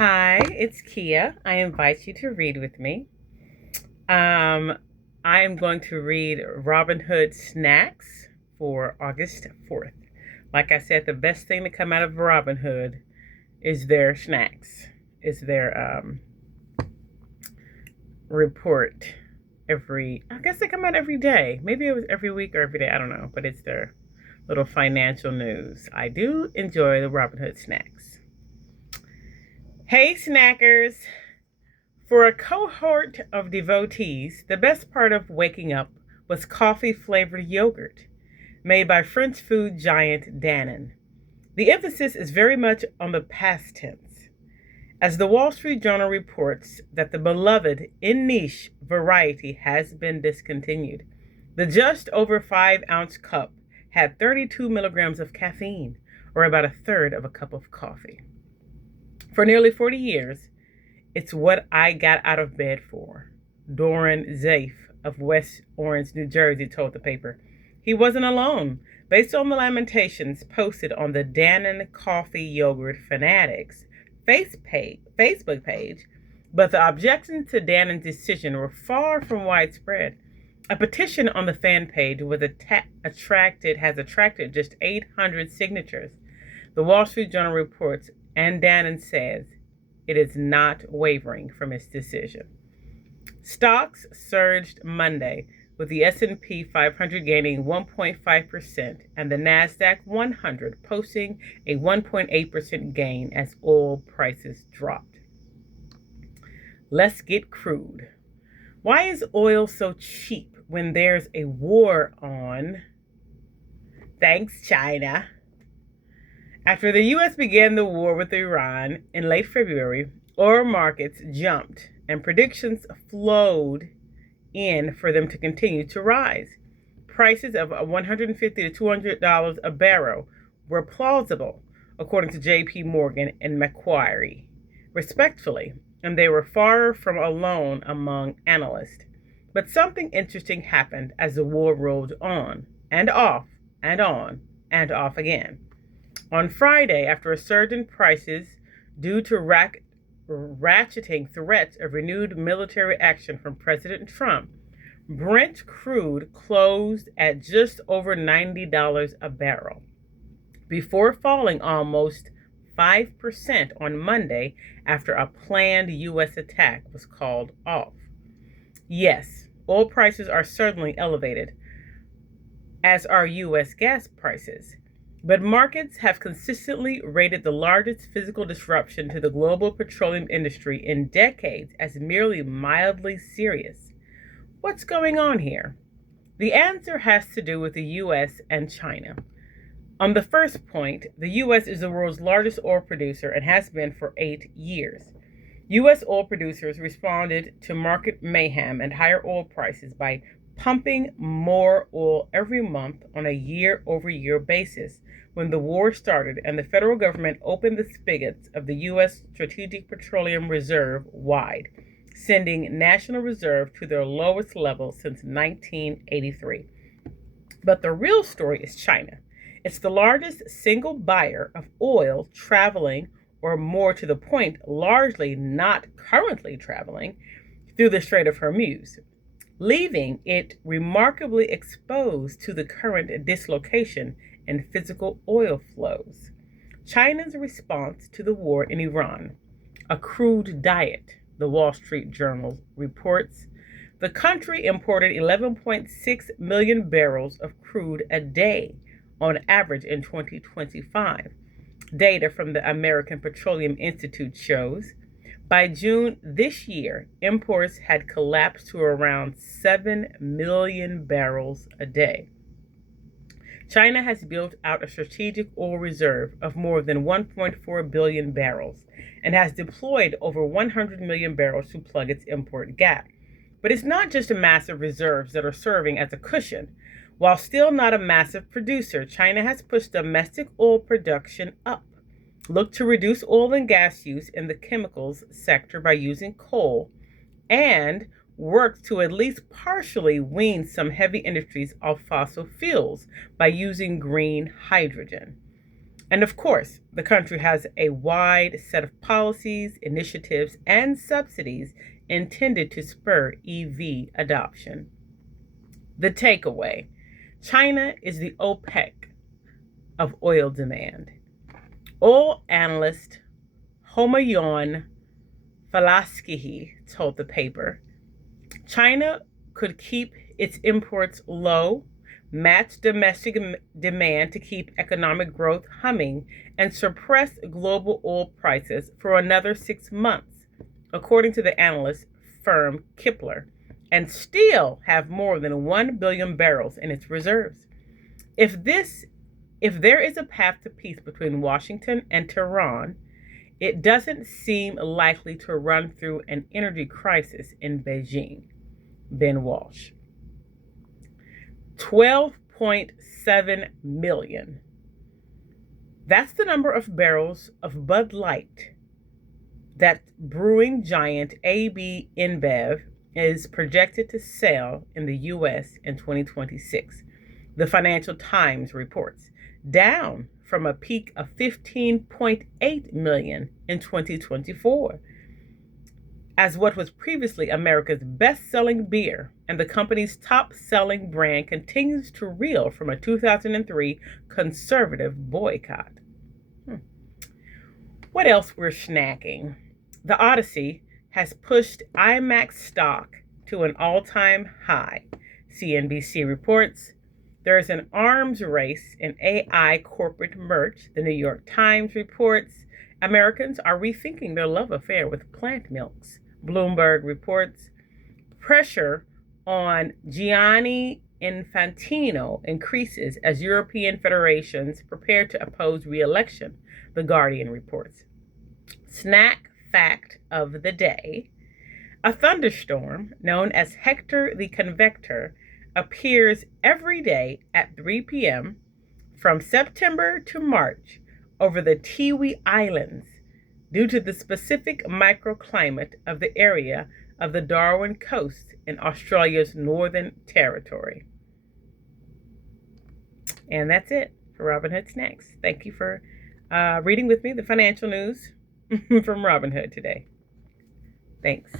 Hi, it's Kia. I invite you to read with me. Um, I am going to read Robinhood Snacks for August 4th. Like I said, the best thing to come out of Robinhood is their snacks, is their report I guess they come out every day. Maybe it was every week or every day. I don't know, but it's their little financial news. I do enjoy the Robinhood Snacks. Hey, snackers. For a cohort of devotees, the best part of waking up was coffee-flavored yogurt made by French food giant Danone. The emphasis is very much on the past tense, as the Wall Street Journal reports that the beloved in niche variety has been discontinued. The just over 5-ounce cup had 32 milligrams of caffeine, or about a third of a cup of coffee. For nearly 40 years, it's what I got out of bed for, Doran Zafe of West Orange, New Jersey, told the paper. He wasn't alone. Based on the lamentations posted on the Dannon Coffee Yogurt Fanatics Facebook page, but the objections to Dannon's decision were far from widespread. A petition on the fan page has attracted just 800 signatures. The Wall Street Journal reports, and Dannon says it is not wavering from its decision. Stocks surged Monday, with the S&P 500 gaining 1.5% and the Nasdaq 100 posting a 1.8% gain as oil prices dropped. Let's get crude. Why is oil so cheap when there's a war on? Thanks, China. After the U.S. began the war with Iran in late February, oil markets jumped and predictions flowed in for them to continue to rise. Prices of $150 to $200 a barrel were plausible, according to J.P. Morgan and Macquarie, respectively, and they were far from alone among analysts. But something interesting happened as the war rolled on and off and on and off again. On Friday, after a surge in prices due to ratcheting threats of renewed military action from President Trump, Brent crude closed at just over $90 a barrel, before falling almost 5% on Monday after a planned U.S. attack was called off. Yes, oil prices are certainly elevated, as are U.S. gas prices. But markets have consistently rated the largest physical disruption to the global petroleum industry in decades as merely mildly serious. What's going on here? The answer has to do with the U.S. and China. On the first point, the U.S. is the world's largest oil producer and has been for 8 years. U.S. oil producers responded to market mayhem and higher oil prices by pumping more oil every month on a year-over-year basis when the war started and the federal government opened the spigots of the U.S. Strategic Petroleum Reserve wide, sending National Reserve to their lowest level since 1983. But the real story is China. It's the largest single buyer of oil traveling, or more to the point, largely not currently traveling, through the Strait of Hormuz, leaving it remarkably exposed to the current dislocation in physical oil flows. China's response to the war in Iran, a crude diet, the Wall Street Journal reports. The country imported 11.6 million barrels of crude a day on average in 2025. Data from the American Petroleum Institute shows by June this year, imports had collapsed to around 7 million barrels a day. China has built out a strategic oil reserve of more than 1.4 billion barrels and has deployed over 100 million barrels to plug its import gap. But it's not just massive reserves that are serving as a cushion. While still not a massive producer, China has pushed domestic oil production up, looked to reduce oil and gas use in the chemicals sector by using coal, and worked to at least partially wean some heavy industries off fossil fuels by using green hydrogen. And of course, the country has a wide set of policies, initiatives, and subsidies intended to spur EV adoption. The takeaway: China is the OPEC of oil demand. Oil analyst Homayon Falaskihi told the paper China could keep its imports low, match domestic demand to keep economic growth humming, and suppress global oil prices for another 6 months, according to the analyst firm Kepler, and still have more than 1 billion barrels in its reserves. If there is a path to peace between Washington and Tehran, it doesn't seem likely to run through an energy crisis in Beijing. Ben Walsh. 12.7 million. That's the number of barrels of Bud Light that brewing giant AB InBev is projected to sell in the U.S. in 2026, the Financial Times reports, down from a peak of 15.8 million in 2024. As what was previously America's best-selling beer and the company's top-selling brand continues to reel from a 2003 conservative boycott. What else we're snacking? The Odyssey has pushed IMAX stock to an all-time high. CNBC reports there is an arms race in AI corporate merch. The New York Times reports Americans are rethinking their love affair with plant milks. Bloomberg reports pressure on Gianni Infantino increases as European federations prepare to oppose re-election, The Guardian reports. Snack fact of the day: a thunderstorm known as Hector the Convector appears every day at 3 p.m. from September to March over the Tiwi Islands due to the specific microclimate of the area of the Darwin Coast in Australia's Northern Territory. And that's it for Robinhood Snacks. Thank you for reading with me the financial news from Robinhood today. Thanks.